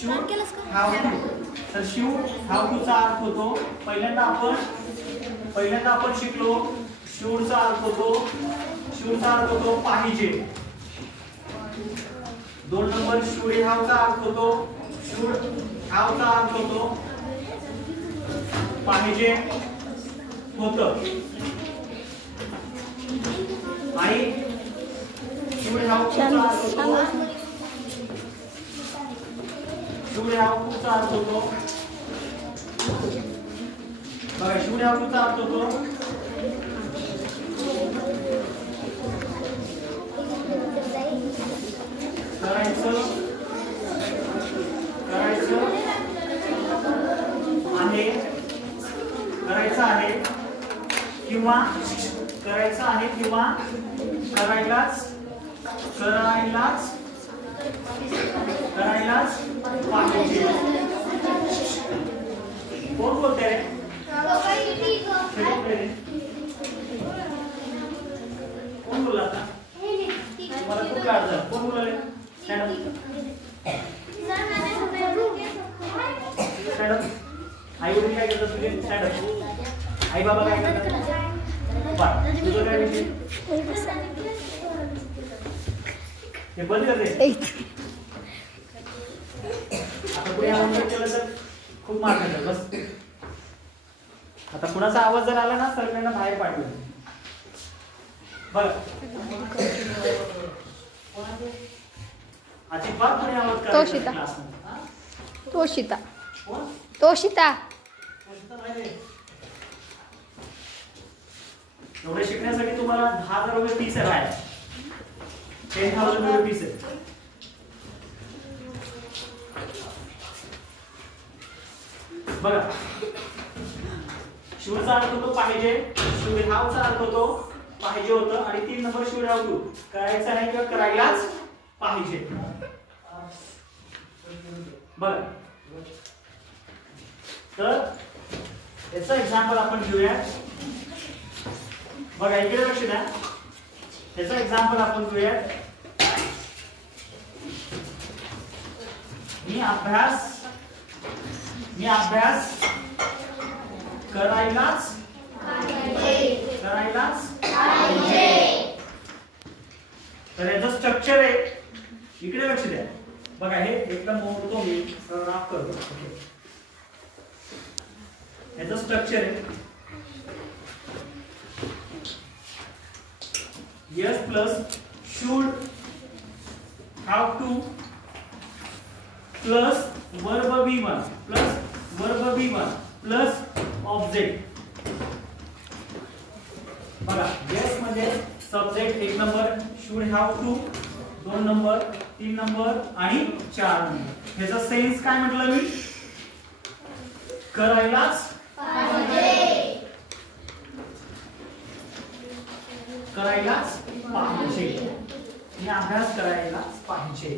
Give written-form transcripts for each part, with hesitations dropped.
Should have to. तर should have to चा अर्थ होतो पहिल्यांदा आपण शिकलो शूड चा अर्थ होतो पाहिजे. 2 नंबर शूड हाव चा अर्थ होतो पाहिजे होतं. आणि शूड हाव टू चा अर्थ होतो शूड हाव टू चा अर्थ होतो बघा शूड हाव टू चा अर्थ होतो करायचं आहे किंवा करायलाच पाहिजे. कोण बोलते रे? कोण बोलला आता? मला खूप काढलं. कोण बोलले? Stand up. आई वडील काय करतात तुझे? Stand up. आई बाबा काय करतात? तुझं काय विषय? हे बंद कर रे. आता पुढे आवाज केला तर खूप मार खाणार. बस आता कुणाचा आवाज जर आला ना तर त्यांना बाहेर पाठवू. बघा अजिबात पुढे आवाज करायचा क्लासमध्ये. तोशिता एवढे शिकण्यासाठी तुम्हाला 10,000 रुपये फीस आहे बाहेर. 10,000 रुपये फीस आहे. बघा शूडचा अर्थ होतो पाहिजे. शूड हावचा अर्थ होतो पाहिजे होतं. आणि 3 नंबर शूड हाव टू करायचं आहे किंवा करायलाच पाहिजे. बघा तर याचं एक्झाम्पल आपण घेऊया. बघा इकडे लक्ष द्या. याचं एक्झाम्पल आपण घेऊया. मी अभ्यास करायलाच पाहिजे. तर याचं स्ट्रक्चर आहे इकडे लक्ष द्या. बघा हे एकदम मोठं मी राफ करतो. याचं स्ट्रक्चर आहे yes plus should have to plus verb v1 plus object. बघा yes म्हणजे subject 1 number should have to 2 number 3 number आणि 4 नंबर. ह्याचा सेन्स काय म्हटलं मी? करायलाच पाहिजे. मी अभ्यास करायलाच पाहिजे.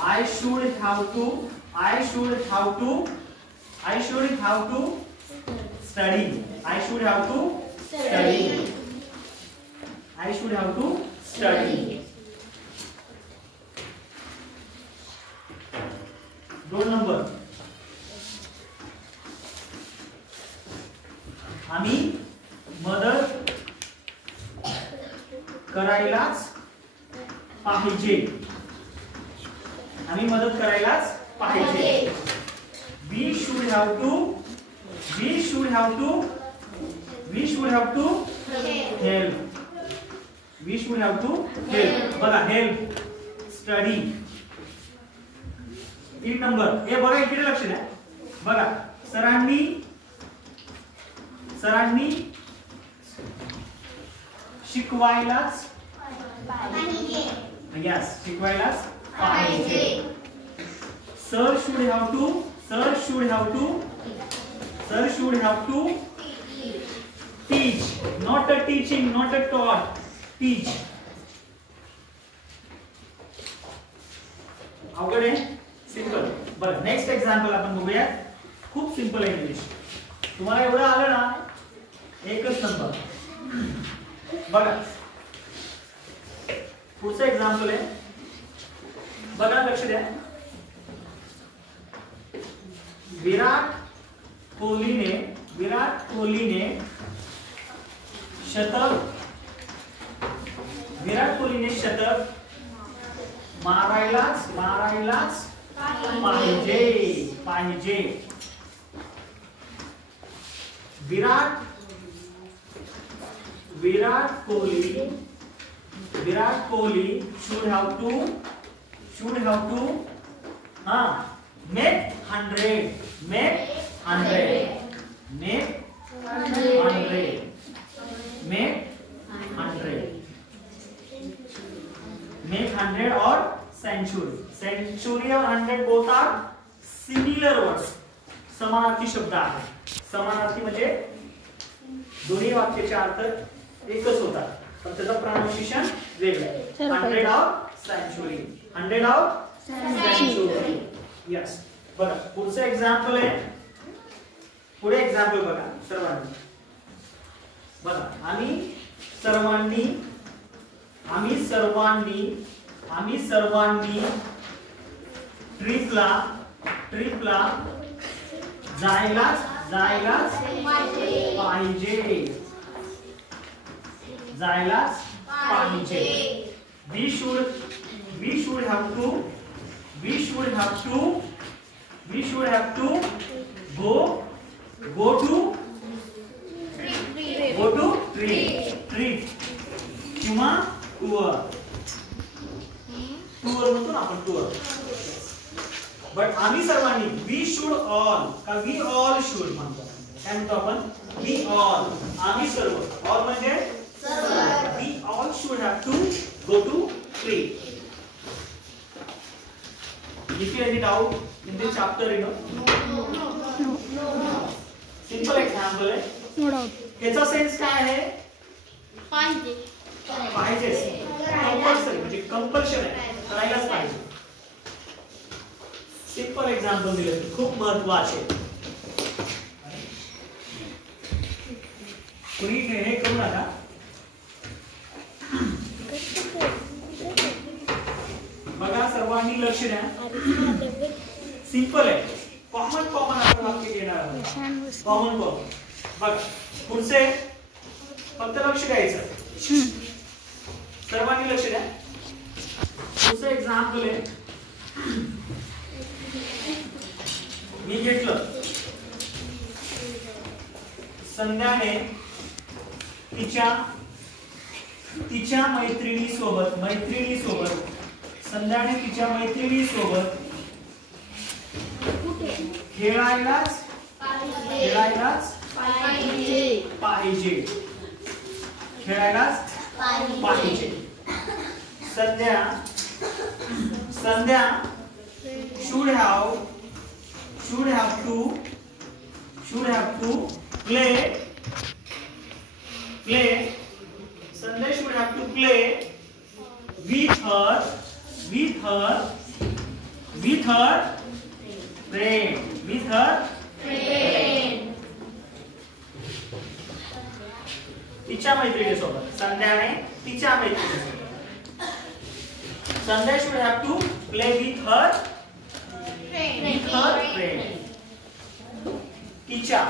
I should have to study. दोन नंबर आम्ही मदत करायलाच पाहिजे. We should have to help. बघा help study. 3 नंबर हे बघा इकडे लक्ष द्या. बघा सरांनी शिकवायलाच पाहिजे. Sir should have to teach. Not a teaching, not a taught. Teach. अवघड आहे सिंपल. बरं नेक्स्ट एक्झाम्पल आपण बघूया. खूप सिंपल आहे इंग्लिश. तुम्हाला एवढं आलं ना एकच नंबर. बघा पुढचं एक्झाम्पल आहे. बघा लक्ष द्या. विराट कोहलीने शतक मारायलाच पाहिजे. Virat Kohli should have to make 100. Make 100 or century. Century और 100 both are similar words. समानार्थी शब्द आहेत. समानार्थी म्हणजे दोन्ही वाक्याचे अर्थ एकच होतात पण त्याचं प्रोनाउन्सिएशन वेगळं आहे. 100 और century. 100 और century. यस. बघा पुढचं एक्झाम्पल आहे. पुढे एक्झाम्पल बघा सर्वांनी. बघा आम्ही सर्वांनी ट्रिपला जायलाच पाहिजे. We should have to go to trip किंवा tour म्हणतो ना आपण tour. बट आम्ही सर्वांनी we should all म्हणतो. काय म्हणतो आपण we all आम्ही सर्व all म्हणजे we all should have to go to trip. If you have any doubt in this chapter, no. Simple example है. No doubt. याचा सेन्स काय आहे? पाहिजे. कंपल्सरी म्हणजे कंपल्शन आहे. करायलाच पाहिजे. सिंपल एक्झाम्पल दिले खूप महत्त्वाचे. कोणी हे करू नका. बघा सर्वांनी लक्ष द्या. सिंपल आहे. कॉमन आपण वाक्य घेणार आहोत. कॉमन बघा पुढचे फक्त लक्ष द्यायचं. सर्वांनी लक्ष द्या. पुढचं एक्झाम्पल आहे. मी घेतलं संध्याने तिच्या मैत्रिणीसोबत संध्याने तिच्या मैत्रिणीसोबत खेळायलाच पाहिजे. संध्या should have to play. Sunday should have to play with her friend. तिच्या मैत्रिणीसोबत. संध्याने तिच्या मैत्रिणीसोबत. Sunday should have to play with her friend. तिच्या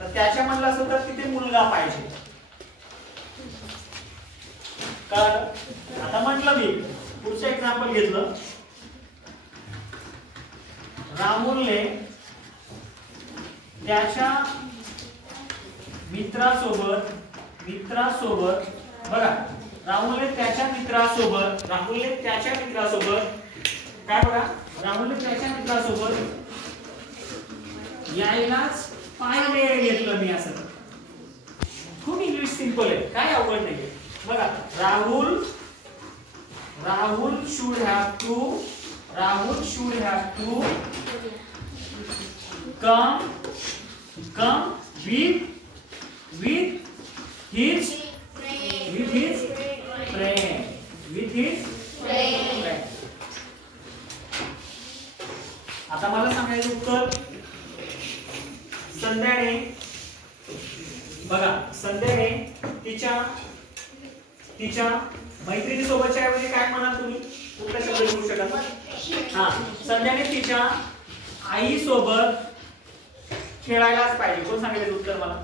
तर त्याच्या म्हणलं असं तर तिथे मुलगा पाहिजे. आता म्हटलं मी पुढचं एक्झाम्पल घेतलं. राहुलने त्याच्या मित्रासोबत बघा राहुलने त्याच्या मित्रासोबत काय बघा राहुलने त्याच्या मित्रासोबत यायलाच पाहिजे घेतलं मी. असं खूप इंग्लिश सिंपल आहे. काय अवघड नाही. बघा Rahul should have to come with his friend. आता मला सांगायचं उत्तर. संध्याने तिच्या मैत्रिणीसोबतच्या ऐवजी काय म्हणाल तुम्ही? कुठला शब्द लिहू शकाल? संध्याने तिच्या आई सोबत खेळायलाच पाहिजे. कोण सांगितलं उत्तर मला?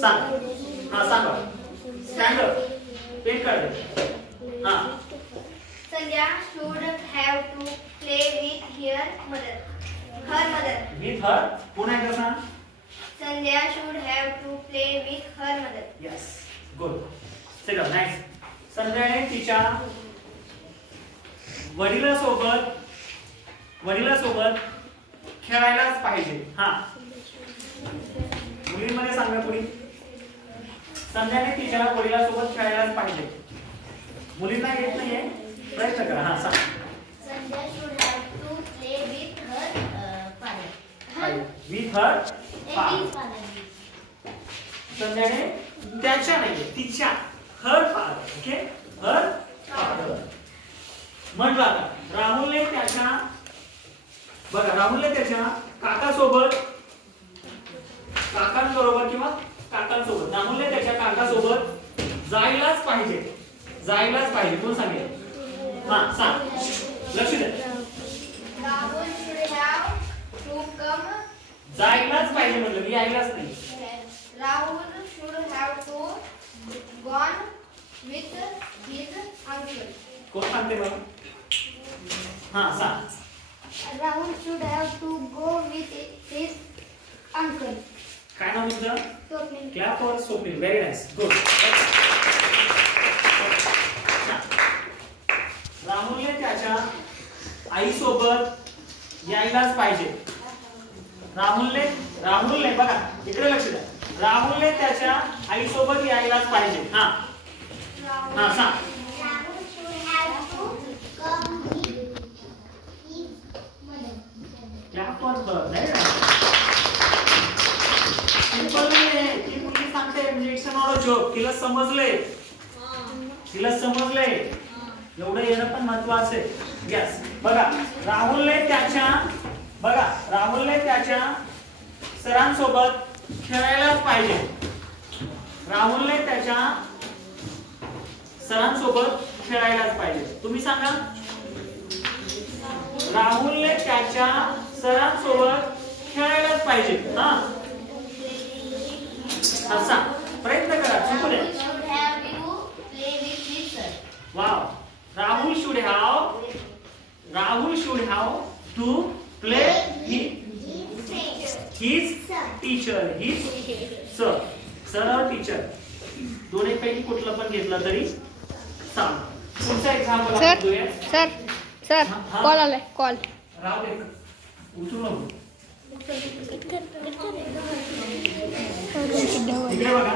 सांग. हा सांगा. Stand up. पेन काढ. हा. संध्या should have to play with her mother. Her mother. With her. पुन्हा एकदा सांग. संध्या should have to play with her mother. Yes. Good. Sit down. Nice. संध्याने तिच्या वडिलांसोबत खेळायलाच पाहिजे. हा. मुलींमध्ये सांगा पुढे. संध्याने तिच्या वडिलांसोबत खेळायलाच पाहिजे. मुलींना येत नाहीये, प्रयत्न करा. हा सांग. संध्या should have to play with her father. With her father. संध्याने त्याच्या नाही तिच्या her father. Okay. Her father. म्हटलं आता राहुलने त्याच्या काकांबरोबर किंवा काकांसोबत राहुलने त्याच्या काकासोबत जायलाच पाहिजे. कोण सांगेल? हा सांग. लक्ष द्या. Rahul should have to come. जायलाच पाहिजे म्हटलं मी यायलाच नाही. Rahul should have to gone with his uncle. कोण सांगते मला? हा सांग. Rahul should have to go with his uncle. काय नाव तुझं? Swapnil. Clap for Swapnil. Very nice. Good. राहुलने त्याच्या आईसोबत यायलाच पाहिजे. राहुलने बघा इकडे लक्ष द्या. राहुलने त्याच्या आईसोबत यायलाच पाहिजे. हा हा सांग. Rahul should have to come with his mother. Clap for her. Simple नाही. ती मुलगी सांगते म्हणजे इट्स नॉट अ जोक. तिला समजले. एवढं येणं पण महत्वाचं आहे. यस. बघा राहुलने त्याच्या सरांसोबत खेळायलाच पाहिजे. तुम्ही सांगा. राहुलने त्याच्या सरांसोबत खेळायलाच पाहिजे. हा सांग. प्रयत्न करा. चुकू नये. Wow. Rahul should have to play with his teacher. His sir or teacher. दोन्ही पैकी कुठलं पण घेतलं तरी सांग. पुढचा एक्झाम्पल आपण घेऊया. सर कॉल आलाय. कॉल राहू दे. उचलू नको. इकडे बघा.